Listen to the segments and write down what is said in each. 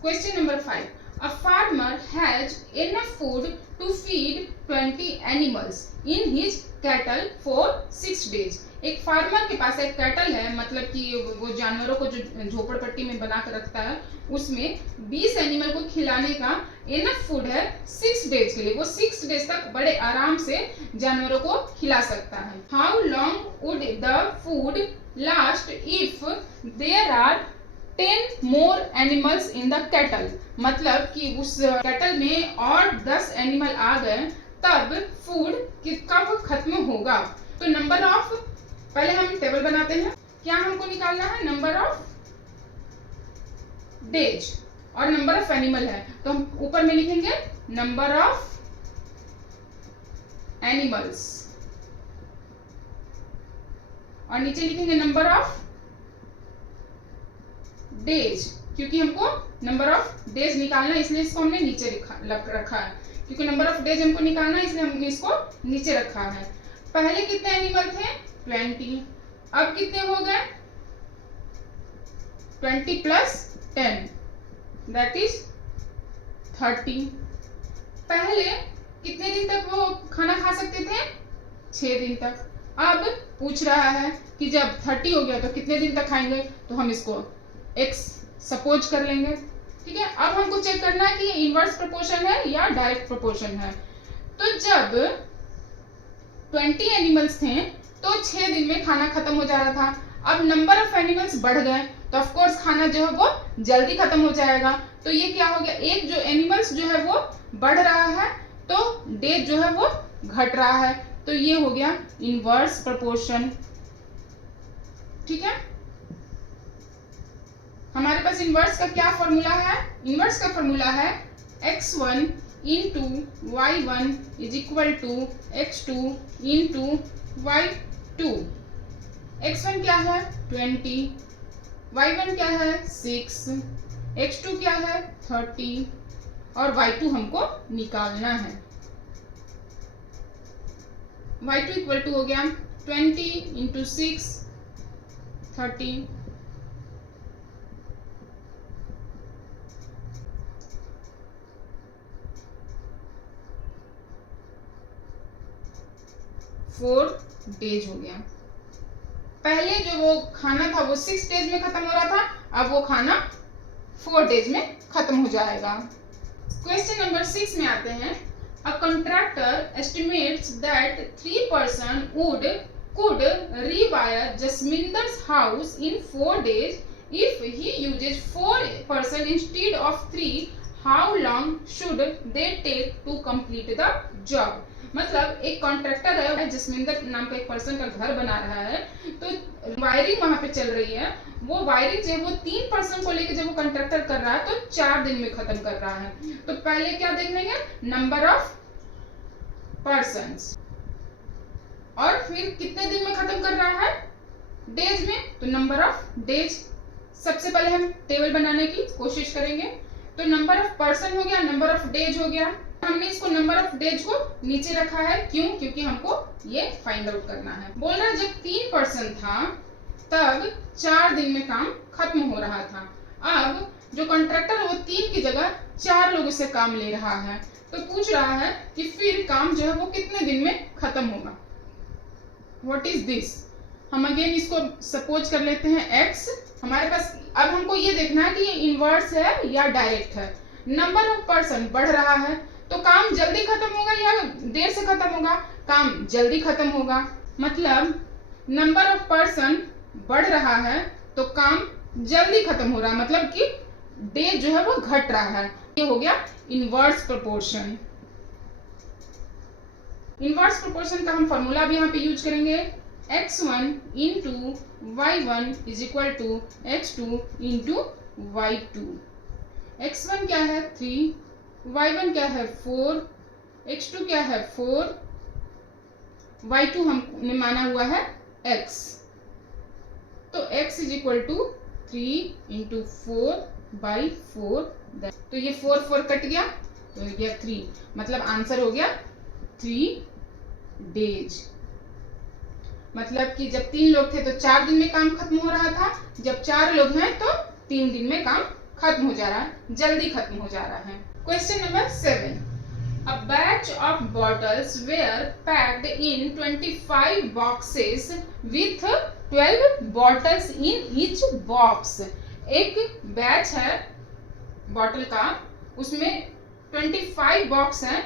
Question number 5. A farmer has enough food to feed 20 animals in his cattle for 6 days. एक farmer के पास एक cattle है, मतलब कि वो जानवरों को जो झोपड़पट्टी में बना कर रखता है, उसमें 20 एनिमल को खिलाने का इनफ फूड है 6 डेज के लिए। वो 6 डेज तक बड़े आराम से जानवरों को खिला सकता है। How long would the food last if there are 10 more animals in the cattle. मतलब कि उस कैटल में और 10 एनिमल आ गए तब फूड कब खत्म होगा। तो नंबर ऑफ, पहले हम टेबल बनाते हैं। क्या हमको निकालना है? नंबर ऑफ डेज और नंबर ऑफ एनिमल है, तो हम ऊपर में लिखेंगे नंबर ऑफ एनिमल्स और नीचे लिखेंगे नंबर ऑफ डेज, क्योंकि हमको नंबर ऑफ डेज निकालना है, इसलिए इसको हमने नीचे रखा है। क्योंकि नंबर ऑफ डेज हमको निकालना है, इसलिए हमने इसको नीचे रखा है। पहले कितने एनिमल थे? 20। अब कितने हो गए? 20 प्लस 10 दैट इज 30। पहले कितने दिन तक वो खाना खा सकते थे? 6 दिन तक। अब पूछ रहा है कि जब 30 हो गया तो कितने दिन तक खाएंगे, तो हम इसको x सपोज कर लेंगे। ठीक है, अब हमको चेक करना है कि ये इनवर्स प्रोपोर्शन है या डायरेक्ट प्रोपोर्शन है। तो जब 20 एनिमल्स थे तो 6 दिन में खाना खत्म हो जा रहा था। अब नंबर ऑफ एनिमल्स बढ़ गए तो ऑफ कोर्स खाना जो है वो जल्दी खत्म हो जाएगा। तो ये क्या हो गया? एक जो एनिमल्स जो है वो बढ़ रहा है तो डेज जो है वो घट रहा है, तो ये हो गया इनवर्स प्रोपोर्शन। ठीक है, हमारे पास इनवर्स का क्या फॉर्मूला है? इनवर्स का फॉर्मूला है x1 into y1 is equal to x2 into y2। x1 क्या है? 20, y1 क्या है? 6, x2 क्या है? 30 और y2 हमको निकालना है। y2 इक्वल टू हो गया 20 इंटू 6 30। फोर डेज हो गया। पहले जो वो खाना था वो 6 डेज में खत्म हो रहा था, अब वो खाना 4 डेज में खत्म हो जाएगा। क्वेश्चन नंबर 6 में आते हैं। A contractor estimates that 3 person could rewire Jasminder's house in 4 days. If he uses 4 person instead of 3, how long should they take to complete the job? मतलब एक कॉन्ट्रैक्टर है, जसमिंदर नाम का एक पर्सन का घर बना रहा है, तो वायरिंग वहां पे चल रही है। वो वायरिंग जो है वो 3 पर्सन को लेकर जब वो कॉन्ट्रैक्टर कर रहा है तो 4 दिन में खत्म कर रहा है। तो पहले क्या देख लेंगे? नंबर ऑफ पर्सन्स और फिर कितने दिन में खत्म कर रहा है? डेज में, तो नंबर ऑफ डेज। सबसे पहले हम टेबल बनाने की कोशिश करेंगे। तो नंबर ऑफ पर्सन हो गया, नंबर ऑफ डेज हो गया। हमने इसको नंबर ऑफ डेज को नीचे रखा है, क्यों? क्योंकि हमको ये फाइंड आउट करना है। बोल रहा है जब 3 पर्सन था तब 4 दिन में काम खत्म हो रहा था। अब जो कॉन्ट्रैक्टर वो 3 की जगह 4 लोगों से काम ले रहा है, तो पूछ रहा है कि फिर काम जो है वो कितने दिन में खत्म होगा। What is this? हम अगेन इसको सपोज कर लेते हैं x। हमारे पास अब हमको ये देखना है कि ये इनवर्स है या डायरेक्ट है। नंबर ऑफ पर्सन बढ़ रहा है तो काम जल्दी खत्म होगा या देर से खत्म होगा? काम जल्दी खत्म होगा। मतलब नंबर ऑफ पर्सन बढ़ रहा है तो काम जल्दी खत्म हो रहा है, मतलब कि डे जो है वो घट रहा है। ये हो गया इनवर्स प्रोपोर्शन। इनवर्स प्रोपोर्शन का हम फॉर्मूला भी यहाँ पे यूज करेंगे। x1 into y1 is equal to x2 into y2। x1 क्या है? 3, y1 क्या है? 4, x2 क्या है? 4, y2 हमने माना हुआ है x। तो x is equal to 3 into 4/4। तो ये 4 कट गया तो हो गया 3, मतलब आंसर हो गया 3 डेज। मतलब कि जब 3 लोग थे तो 4 दिन में काम खत्म हो रहा था, जब 4 लोग हैं तो 3 दिन में काम खत्म हो जा रहा है, जल्दी खत्म हो जा रहा है। Question number 7, a batch of bottles were packed in 25 boxes with 12 bottles in each box। एक बैच है बॉटल का, उसमें 25 बॉक्स हैं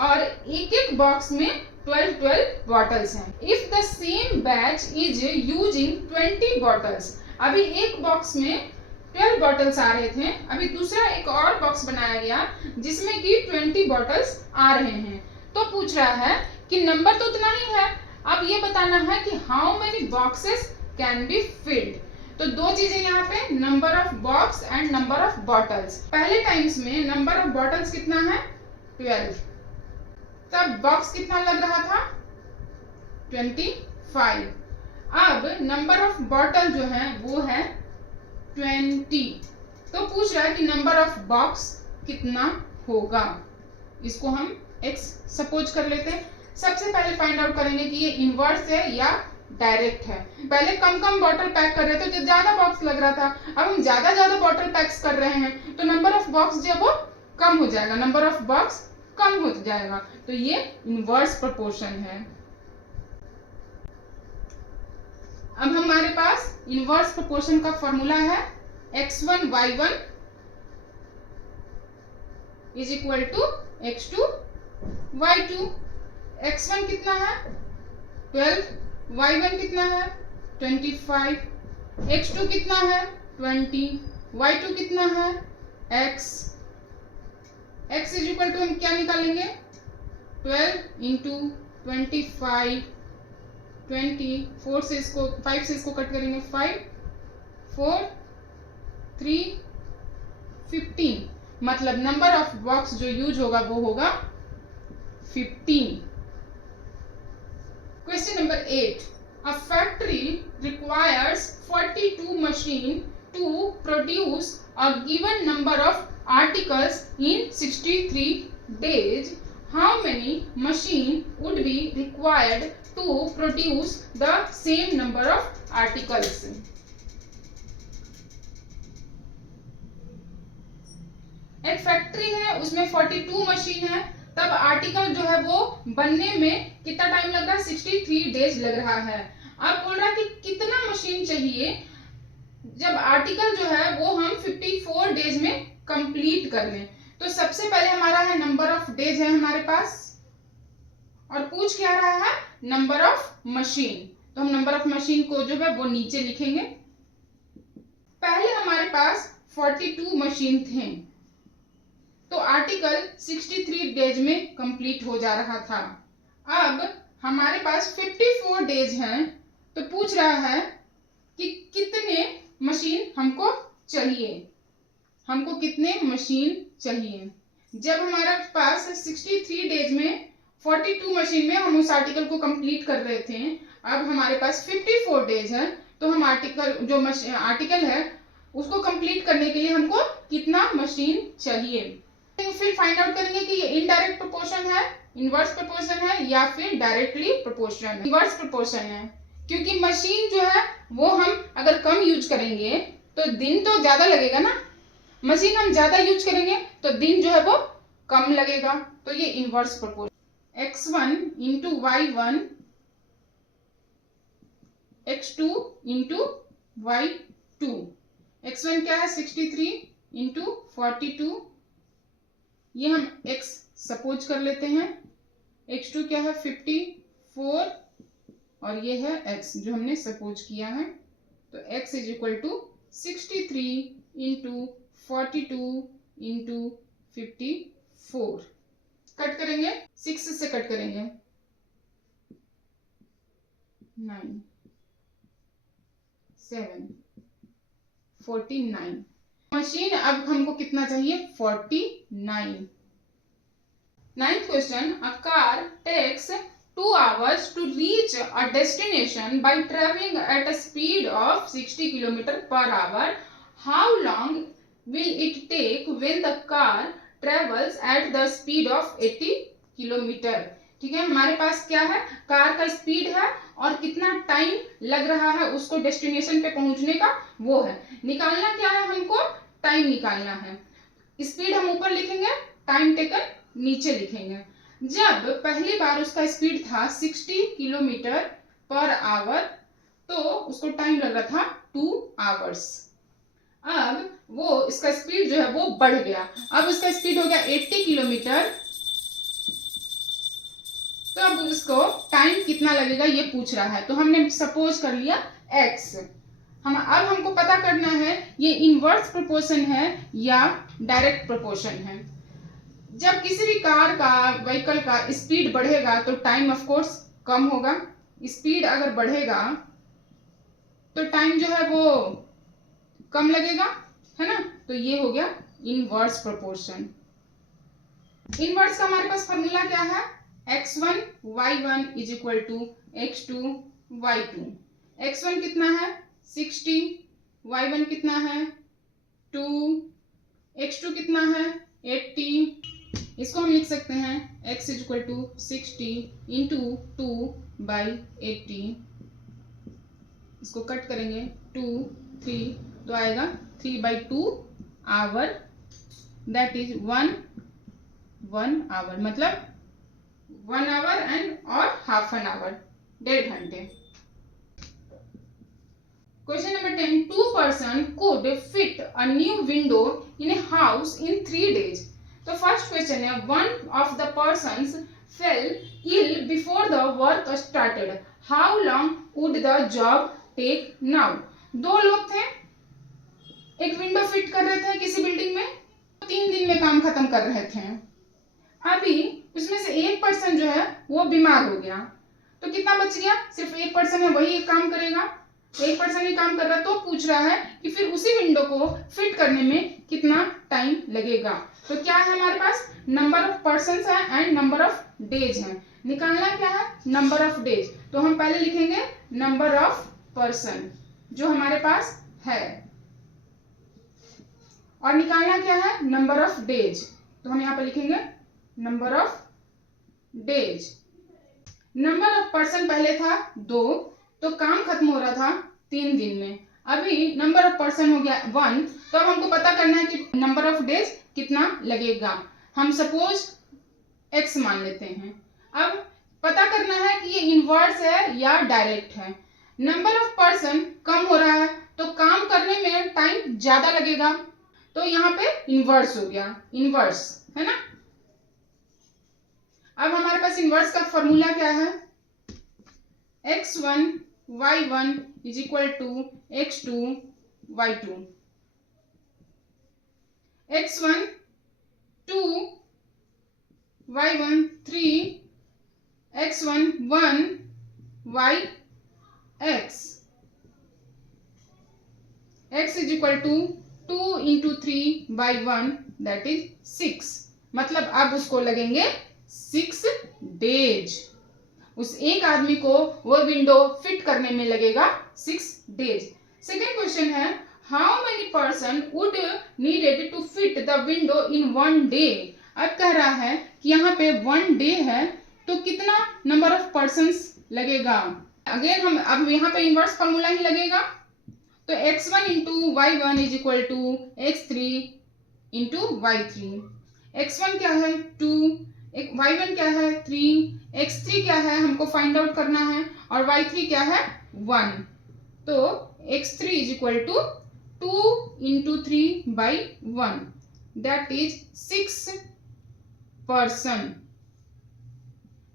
और एक एक बॉक्स में 12 बॉटल्स हैं। If the same batch is using 20 bottles, अभी एक बॉक्स में 12 बॉटल्स आ रहे थे, अभी दूसरा एक और बॉक्स बनाया गया जिसमें कि 20 बॉटल्स आ रहे हैं। तो पूछ रहा है कि नंबर तो उतना ही है, अब ये बताना है कि how many boxes can be filled. तो दो चीजें यहाँ पे, number of box and number of bottles. पहले टाइम्स में नंबर ऑफ बॉटल्स कितना है 12, तब बॉक्स कितना लग रहा था 25। अब नंबर ऑफ बॉटल जो है वो है 20। तो पूछ रहा है कि नंबर ऑफ बॉक्स कितना होगा। इसको हम x सपोज कर लेते हैं। सबसे पहले फाइंड आउट करेंगे कि ये इनवर्स है या डायरेक्ट है। पहले कम कम बॉटल पैक कर रहे थे तो ज्यादा बॉक्स लग रहा था, अब हम ज्यादा बॉटल पैक्स कर रहे हैं तो नंबर ऑफ बॉक्स जो वो कम हो जाएगा, नंबर ऑफ बॉक्स कम हो जाएगा। तो ये इनवर्स प्रोपोर्शन है। अब हमारे पास इनवर्स प्रोपोर्शन का फॉर्मूला है x1 y1 is equal to x2 y2। x1 कितना है 12, y1 कितना है 25, x2 कितना है 20, y2 कितना है x। x is equal to हम क्या निकालेंगे 12 इंटू 25, 20, 4 से इसको 5 से इसको कट करेंगे 5, 4, 3, 15, मतलब नंबर ऑफ बॉक्स जो यूज होगा वो होगा 15। Question number 8, a factory requires 42 machine to produce a given number of articles in 63 days. How many machine would be required to produce the same number of articles? एक factory है, उसमें 42 machine है, तब article जो है वो बनने में कितना टाइम लग रहा है 63 डेज लग रहा है। अब बोल रहा है कि कितना मशीन चाहिए जब आर्टिकल जो है वो हम 54 डेज में कंप्लीट कर लें। तो सबसे पहले हमारा है नंबर ऑफ डेज है हमारे पास, और पूछ क्या रहा है नंबर ऑफ मशीन। तो हम नंबर ऑफ मशीन को जो है वो नीचे लिखेंगे। पहले हमारे पास 42 मशीन थे, तो आर्टिकल 63 डेज में कंप्लीट हो जा रहा था। अब हमारे पास 54 डेज हैं, तो पूछ रहा है कि कितने मशीन हमको चाहिए, हमको कितने मशीन चाहिए। जब हमारे पास 63 डेज में 42 मशीन में हम उस आर्टिकल को कंप्लीट कर रहे थे, अब हमारे पास 54 डेज है, तो हम आर्टिकल जो आर्टिकल है उसको कंप्लीट करने के लिए हमको कितना मशीन चाहिए। फिर फाइंड आउट करेंगे कि ये इनडायरेक्ट प्रोपोर्शन है, इनवर्स प्रोपोर्शन है या फिर डायरेक्टली प्रोपोर्शन है। इनवर्स प्रोपोर्शन है क्योंकि मशीन जो है वो हम अगर कम यूज करेंगे तो दिन तो ज्यादा लगेगा ना, मशीन हम ज्यादा यूज करेंगे तो दिन जो है वो कम लगेगा। तो ये inverse proportion. x1 into y1, x2 into y2। x1 क्या है 63 इंटू 42, ये हम x सपोज कर लेते हैं। x2 क्या है 54 और ये है x जो हमने सपोज किया है। तो x is equal to 63 into 42 into 54। Cut करेंगे 6 से कट करेंगे 9, 7, 49। मशीन अब हमको कितना चाहिए 49। Ninth question, a car takes 2 hours to reach a destination by traveling at a speed of 60 km/h. How long will it take when the car travels at the speed of 80 km? ठीक है, हमारे पास क्या है car का speed है और कितना time लग रहा है उसको डेस्टिनेशन पे पहुंचने का, वो है निकालना क्या है हमको टाइम टाइम निकालना है। स्पीड हम ऊपर लिखेंगे, टाइम टेकन नीचे लिखेंगे। जब पहली बार उसका स्पीड था 60 किलोमीटर पर आवर, तो उसको टाइम लग रहा था 2 आवर्स। अब वो इसका स्पीड जो है वो बढ़ गया, अब उसका स्पीड हो गया 80 किलोमीटर, तो अब उसको टाइम कितना लगेगा ये पूछ रहा है। तो हमने सपोज कर लिया x। अब हमको पता करना है ये इनवर्स प्रोपोर्शन है या डायरेक्ट प्रोपोर्शन है। जब किसी भी कार का, व्हीकल का स्पीड बढ़ेगा तो टाइम ऑफ कोर्स कम होगा। स्पीड अगर बढ़ेगा तो टाइम जो है वो कम लगेगा, है ना। तो ये हो गया इनवर्स प्रोपोर्शन। इनवर्स का हमारे पास फॉर्मूला क्या है, x1 y1 is equal to x2 y2। x1 कितना है 60, y1 कितना है 2, x2 कितना है 80। इसको हम लिख सकते हैं x is equal to 60 into 2/80। इसको कट करेंगे 2 3, तो आएगा 3/2 आवर, दैट इज 1 आवर, मतलब 1 आवर एंड और हाफ एन आवर, 1.5 घंटे। Question number 10. Two person could fit a new window in a house in 3 days. तो फर्स्ट क्वेश्चन है, one of the persons fell ill before the work started. How long would the job take now? 2 लोग थे, एक window fit कर रहे थे किसी building में, 3 दिन में काम खत्म कर रहे थे। अभी उसमें से एक पर्सन जो है वो बीमार हो गया, तो कितना बच गया, सिर्फ एक पर्सन है वही एक काम करेगा, तो एक पर्सन ही काम कर रहा है। तो पूछ रहा है कि फिर उसी विंडो को फिट करने में कितना टाइम लगेगा। तो क्या है हमारे पास, नंबर ऑफ पर्सन्स है एंड नंबर ऑफ डेज है। निकालना क्या है, नंबर ऑफ डेज। तो हम पहले लिखेंगे नंबर ऑफ पर्सन जो हमारे पास है, और निकालना क्या है, नंबर ऑफ डेज। तो हम यहाँ पर लिखेंगे number of days. Number of person पहले था 2, तो काम खत्म हो रहा था 3 दिन में। अभी नंबर ऑफ पर्सन हो गया 1, तो अब हमको पता करना है कि नंबर ऑफ डेज कितना लगेगा। हम सपोज x मान लेते हैं। अब पता करना है कि ये इनवर्स है या डायरेक्ट है। नंबर ऑफ पर्सन कम हो रहा है तो काम करने में टाइम ज्यादा लगेगा, तो यहाँ पे इनवर्स हो गया, इनवर्स, है ना। अब हमारे पास इनवर्स का फॉर्मूला क्या है, x1 y1 is equal to x2 y2। x1 2, y1 3, x1 1, y x। x is equal to 2 into 3/1, that is 6। मतलब अब उसको लगेंगे 6 डेज। उस एक आदमी को वो विंडो फिट करने में लगेगा 6 डेज। सेकेंड क्वेश्चन है, how many person would needed to fit the window in 1 day. अब कह रहा है कि यहाँ पे 1 डे है तो कितना नंबर ऑफ पर्सन्स लगेगा। अगेन हम अब यहाँ पे इनवर्स फॉर्मूला ही लगेगा, तो x1 into y1 is equal to x3 into y3। x1 क्या है 2, y1 क्या है 3, x3 क्या है हमको फाइंड आउट करना है, और y3 क्या है 1। तो x3 is equal to 2 into 3/1, that is 6 person.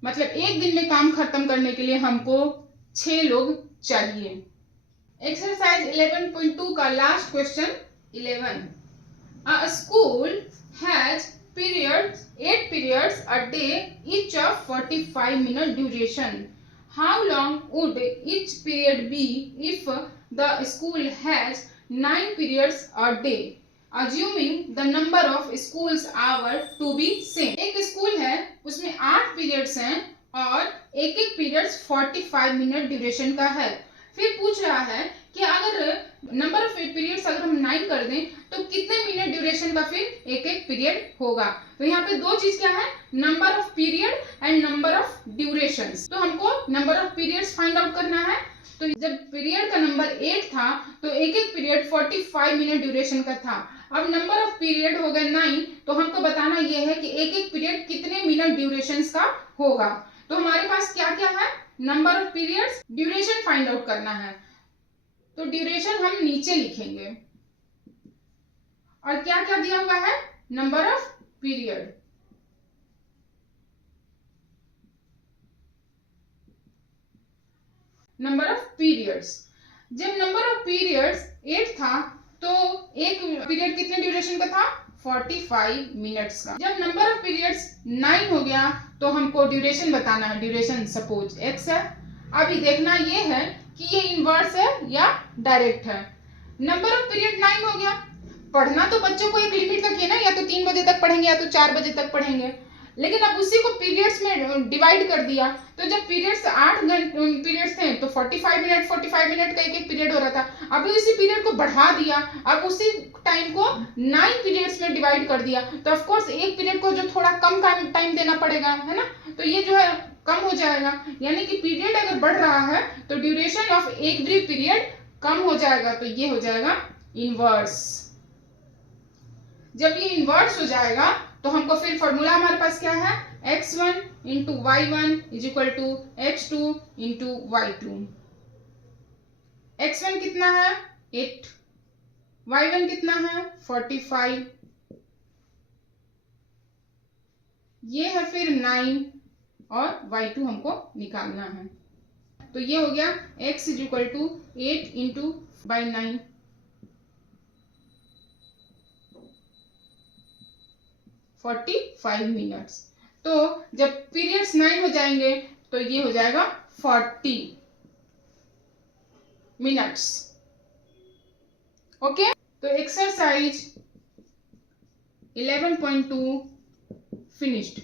मतलब एक दिन में काम खत्म करने के लिए हमको 6 लोग चाहिए। एक्सरसाइज 11.2 का last question 11। A school has periods 8 periods a day, each of 45 minute duration. How long would each period be if the school has 9 periods a day, assuming the number of schools hour to be same? एक school है उसमें 8 periods हैं और एक एक periods 45 minute duration का है। फिर पूछ रहा है कि अगर नंबर ऑफ पीरियड्स अगर हम 9 कर दें तो कितने मिनट ड्यूरेशन का फिर एक एक पीरियड होगा। तो यहाँ पे 2 चीज क्या है, number of period and number of durations. तो हमको number of periods find out करना है। तो जब पीरियड का नंबर 8 था तो एक एक पीरियड 45 मिनट ड्यूरेशन का था। अब नंबर ऑफ पीरियड हो गए 9, तो हमको बताना यह है कि एक एक पीरियड कितने मिनट ड्यूरेशन का होगा। तो हमारे पास क्या क्या है, number of periods, duration find out करना है। तो ड्यूरेशन हम नीचे लिखेंगे और क्या क्या दिया हुआ है, number of period. Number of periods, जब नंबर ऑफ पीरियड्स 8 था तो एक पीरियड कितने ड्यूरेशन का था, 45 मिनट्स का। जब नंबर ऑफ पीरियड्स 9 हो गया तो हमको ड्यूरेशन बताना है, ड्यूरेशन सपोज x है। अभी देखना ये है कि ये इनवर्स है या डायरेक्ट है। नंबर ऑफ पीरियड 9 हो गया, पढ़ना तो बच्चों को एक लिमिट तक है ना, या तो 3 बजे तक पढ़ेंगे या तो 4 बजे तक पढ़ेंगे, लेकिन अब उसी को पीरियड्स में डिवाइड कर दिया। तो जब पीरियड्स 8 पीरियड्स थे तो 45 मिनट का एक एक पीरियड हो रहा था। अभी उसी पीरियड को बढ़ा दिया, अब उसी टाइम को 9 पीरियड्स में डिवाइड कर दिया, तो ऑफ कोर्स एक पीरियड को जो थोड़ा कम टाइम देना पड़ेगा, है ना, तो ये जो है कम हो जाएगा। यानी कि पीरियड अगर बढ़ रहा है तो ड्यूरेशन ऑफ एवरी पीरियड कम हो जाएगा, तो ये हो जाएगा इनवर्स। जब ये इनवर्स हो जाएगा तो हमको फिर फॉर्मूला हमारे पास क्या है, x1 into y1 is equal to x2 into y2। x1 कितना है 8, y1 कितना है 45, ये है फिर 9 और y2 हमको निकालना है। तो ये हो गया x is equal to 8 into by 9, 45 minutes. तो जब पीरियड्स 9 हो जाएंगे तो ये हो जाएगा 40 मिनट्स। ओके, तो एक्सरसाइज 11.2 फिनिश्ड।